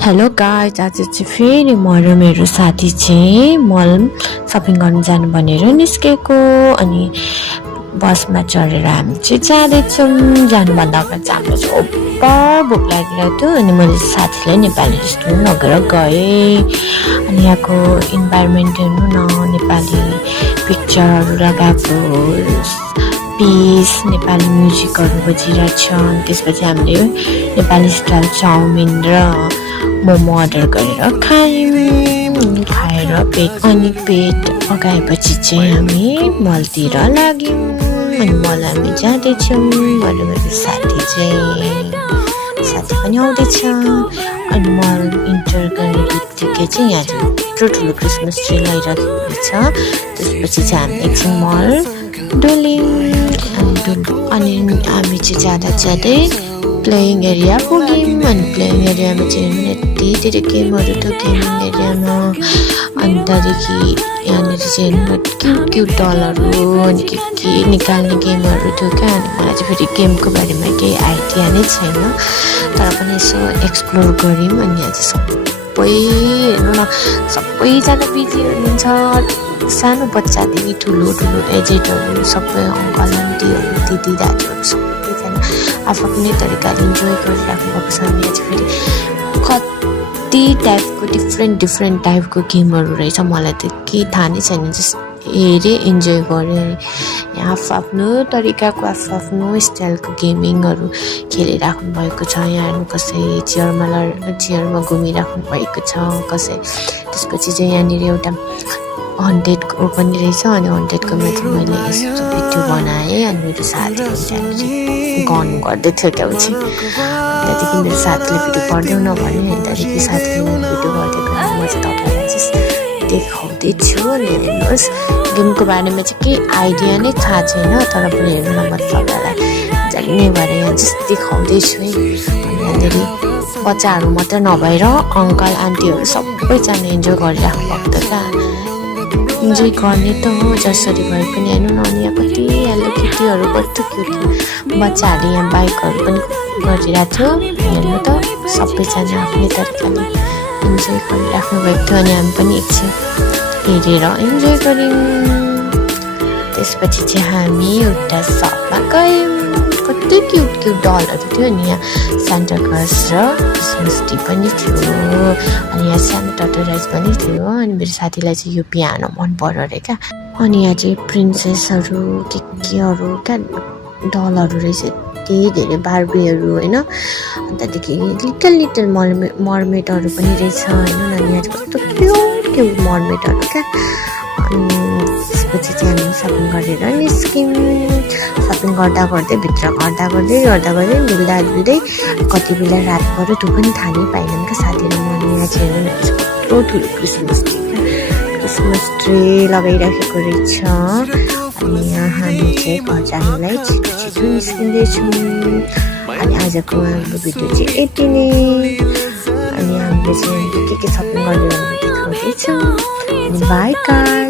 Hello guys, आज चाहिँ फेरि म र मेरो साथी चाहिँ मल सपिङ गर्न जानु भनेर निस्केको। अनि बसमा चढेर हामी चाहिँ जाँदैछौँ। जानुभन्दा अगाडि चाहिँ हामीलाई चाहिँ ओभर भोक लागिरहेको थियो। अनि मैले साथीलाई नेपाली रेस्टुरेन्ट लगेर गएँ। अनि यहाँको इन्भाइरोमेन्ट हेर्नु न, नेपाली पिक्चरहरू लगाएको, पिस नेपाली म्युजिकहरू बजिरहेको छ। अनि त्यसपछि हामीले नेपाली स्टाइल चाउमिन र मोमो अर्डर गरेर खाएर पेट पकाएपछि चाहिँ हामी मलतिर लाग्यौँ। अनि मल हामी जाँदैछौँ। अनि मेरो साथी पनि आउँदैछ। अनि मल इन्टर गर्ने बित्तिकै चाहिँ यहाँ चाहिँ ठुलो क्रिसमस ट्री लगाइराखेको छ। त्यसपछि चाहिँ हामी एकछिन मल डुल्यौँ। अनि हामी चाहिँ जाँदै प्लेइङ एरिया पुग्यौँ। अनि प्लेइङ एरियामा चाहिँ यति धेरै गेमहरू थियो गेमिङ एरियामा। अनि त्यहाँदेखि यहाँनिर चाहिँ क्युट डलहरू अनि के निकाल्ने गेमहरू थियो क्या। अनि मलाई चाहिँ फेरि गेमको बारेमा केही आइडिया नै छैन, तर पनि यसो एक्सप्लोर गऱ्यौँ। अनि यहाँ चाहिँ सबै हेर्नु न, सबैजना बिजी हुनुहुन्छ। सानो बच्चादेखि ठुलो एजेडहरू सबै अङ्कल आन्टीहरू दिदी दाजुहरू सबैजना आफ्नै तरिकाले इन्जोय गरिराख्नु भएको छ। अनि यहाँ चाहिँ फेरि कति टाइपको डिफ्रेन्ट टाइपको गेमहरू रहेछ। मलाई त केही थाहा नै छैन, जस्ट हेरेँ इन्जोय गरेँ। यहाँ आफ्नो तरिकाको आफ्नो स्टाइलको गेमिङहरू खेलिराख्नु भएको छ। यहाँ हेर्नु कसै चेयरमा घुमिराख्नु भएको छ कसै। त्यसपछि चाहिँ यहाँनिर एउटा हन्टेडको पनि रहेछ। अनि हन्टेडकोमा चाहिँ मैले यस्तो भिडियो बनाएँ। अनि मेरो साथीले त्यहाँनिर गन गर्दै थियो क्या पछि। त्यहाँदेखि मेरो साथीले भिडियो गर्दैउ नभने। अनि त्यहाँदेखि साथीले भिडियो गर्दै गर्दा म चाहिँ तपाईँलाई चाहिँ देखाउँदैछु। अनि हेर्नुहोस्, गेमको बारेमा चाहिँ केही आइडिया नै थाहा छैन, तर पनि हेर्नु न, म तपाईँलाई जान्ने भएर यहाँ जस्ट देखाउँदैछु है। अनि यहाँनिर बच्चाहरू मात्रै नभएर अङ्कल आन्टीहरू सबैजना इन्जोय गरिराख्नु भएको थियो क्या। इन्जोय गर्ने त हो जसरी भए पनि। हेर्नु न, यहाँ कति हेलो किटीहरू कस्तो क्युट बच्चाहरू यहाँ बाइकहरू पनि गरिरहेको थियो। हेर्नु त, सबैजना आफ्नै तरिकाले इन्जोय गरिराख्नु भएको थियो। अनि हामी पनि एकछिन हेरेर इन्जोय गऱ्यौँ। त्यसपछि चाहिँ हामी एउटा सपमा गयौँ। कति क्युट डलहरू थियो। अनि यहाँ सान्टा क्लज र क्रिसमस ट्री पनि थियो। अनि यहाँ सानो टटराइज पनि थियो। अनि मेरो साथीलाई चाहिँ यो पियानो मन पर्यो अरे क्या। अनि यहाँ चाहिँ प्रिन्सेसहरू केहरू क्या डलहरू रहेछ, यति धेरै बार्बीहरू होइन। अनि त्यहाँदेखि लिटल मर्मेटहरू पनि रहेछ होइन। अनि यहाँ चाहिँ कस्तो क्युट मर्मेटहरू क्या। अनि त्यसपछि चाहिँ हामी सपिङ गरेर निस्क्यौँ। सपिङ गर्दा गर्दै डुल्दै कति बेला रात पऱ्यो त्यो पनि थाहा नै पाएनौँ क्या साथीहरू म। यहाँ चाहिँ कस्तो ठुलो क्रिसमस ट्री लगाइराखेको रहेछ। अनि यहाँ हामी चाहिँ घर जानुलाई छिटो निस्किँदैछौँ। अनि आजको हाम्रो भिडियो चाहिँ यति नै। अनि हामीले चाहिँ के सपिङ गर्ने भनेर देखाउँदैछौँ। अनि बाई गाइस।